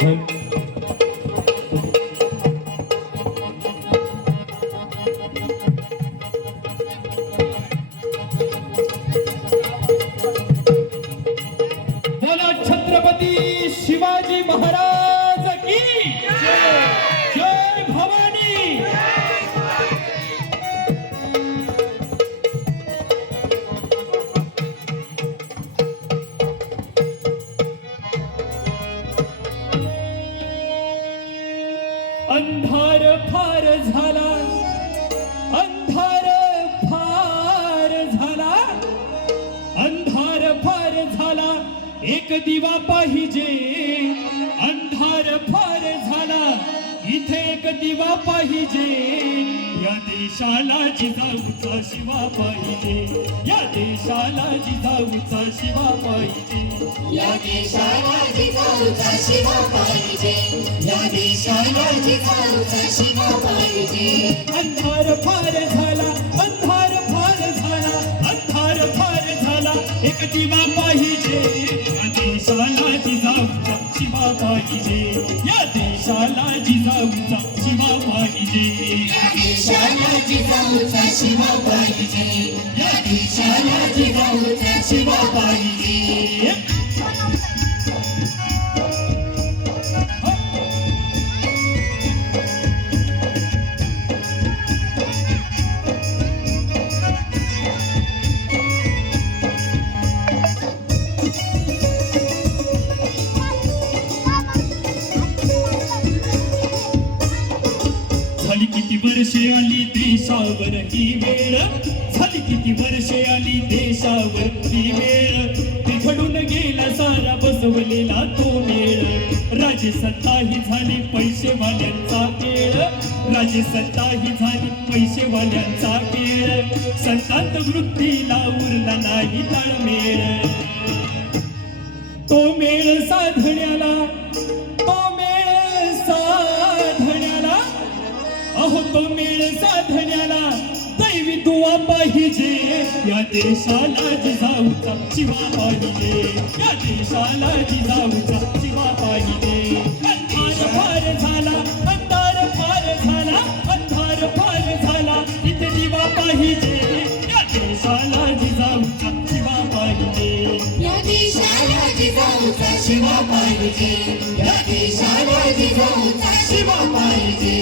बोला छत्रपती शिवाजी महाराज की जय. जय भवानी. अंधार फार झाला, अंधार फार झाला, अंधार फार झाला, एक दिवा पाहिजे. अंधार फार झाला, इथे एक दिवा पाहिजे. या देशाला जिजाऊचा शिवा पाहिजे, या देशाला जिजाऊचा शिवा पाहिजे. या देशाला जिजाऊचा शिवा पाहिजे, या देशाला जिजाऊचा शिवा पाहिजे. अंधार फार झाला, अंधार फार झाला, अंधार फार झाला, एक दिवा पाहिजे. या देशाला जिजाऊचा शिवा पाहिजे, या देशाला जिजाऊचा शिवा पाहिजे. या देशाला जिजाऊचा शिवा पाहिजे, या देशाला जिजाऊचा शिवा पाहिजे. झाली किती वर्षे आली देशावर ही वेळ, झाली किती वर्षे आली देशावर ही वेळ. बिघडून गेला सारा बसवलेला तो मेळ. राजसत्ताही झाली पैसेवाल्यांचा खेळ, राजसत्ताही झाली पैसेवाल्यांचा खेळ. संतांत वृत्तीला उरला नाही ताळमेळ. तो मेळ साधण्याला, तो मेळ साधण्याला, अहो तो मेळ साधण्याला दैवी दुआ पाहिजे. या देशाला जिजाऊचा शिवा पाहिजे, या देशाला जिजाऊचा शिवा पाहिजे. अंधार फार झाला, अंधार फार झाला, अंधार फार झाला, इथे दिवा पाहिजे. या देशाला जिजाऊचा शिवा पाहिजे, या देशाला जिजाऊचा शिवा पाहिजे, या देशाला जिजाऊचा शिवा पाहिजे.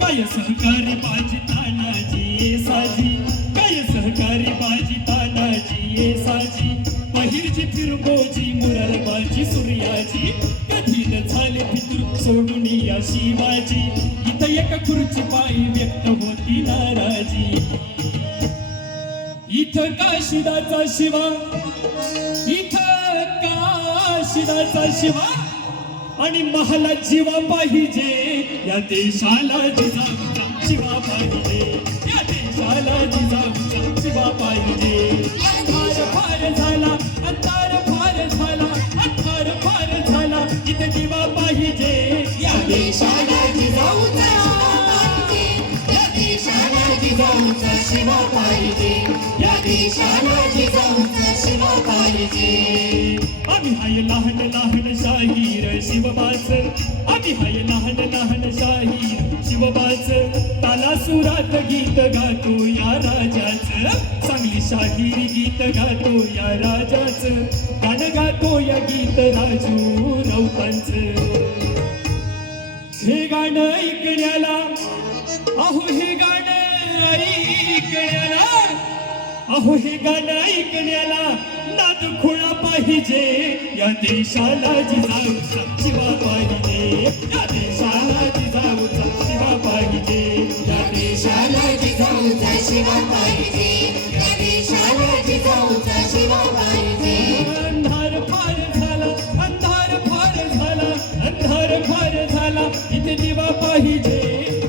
काय सहकारी बाजी तानाजी साजी, काय सहकारी बाजी तानाजी साजी. पहिरची फिरबोजी मुरारबाजी सूर्याची, कधी न झाले फितूर सोडून या शिवाजी. इथं एका खुर्ची पायी व्यक्त होती नाराजी. इथं काशिदाचा शिवा, इथं काशिदाचा शिवा, आणि महाला जीवा पाहिजे. या देशाला जिजाऊचा शिवा पाहिजे, या देशाला जिजाऊचा शिवा पाहिजे. अंधार फार झाला, अंधार फार झाला, अंधार फार झाला, इथे दिवा पाहिजे. या देशाला जिजाऊचा शिवा पाहिजे, या देशाला जिजाऊचा शिवा पाहिजे, या देशाला जिजाऊचा शिवा पाहिजे. आम्ही हाय लहान लहान शाहीर शिवबाच, आम्ही हाय लहान लहान शाहीर शिवबाच. ताला सुरात गीत गातो या राजाच, चांगली शाहीर गीत गातो या राजाच. गाणं गातो या गीत राजू राऊतांच. हे गाणं ऐकण्याला, अहो हे गाणं ऐकण्याला, अहो हे गाणं ऐकण्याला नाद खुळा पाहिजे. या देशाला जिजाऊचा शिवा पाहिजे, या देशाला जिजाऊचा शिवा पाहिजे, या देशाला जिजाऊचा शिवा पाहिजे, या देशाला जिजाऊचा शिवा पाहिजे. अंधार फार झाला, अंधार फार झाला, अंधार फार झाला, इथे दिवा पाहिजे.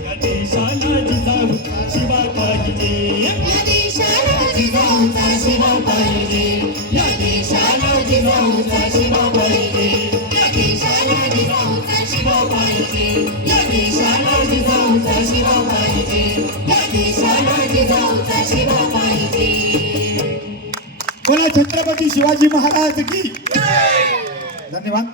या देशाला जिजाऊचा शिवा पाहिजे, या देशाला जिजाऊचा शिवा पाहिजे. जिजाऊचा शिवा पाहिजे या देशाला जिजाऊचा शिवा पाहिजे या देशाला जिजाऊचा शिवा पाहिजे या देशाला जिजाऊचा शिवा पाहिजे बोला छत्रपती शिवाजी महाराज की धन्यवाद.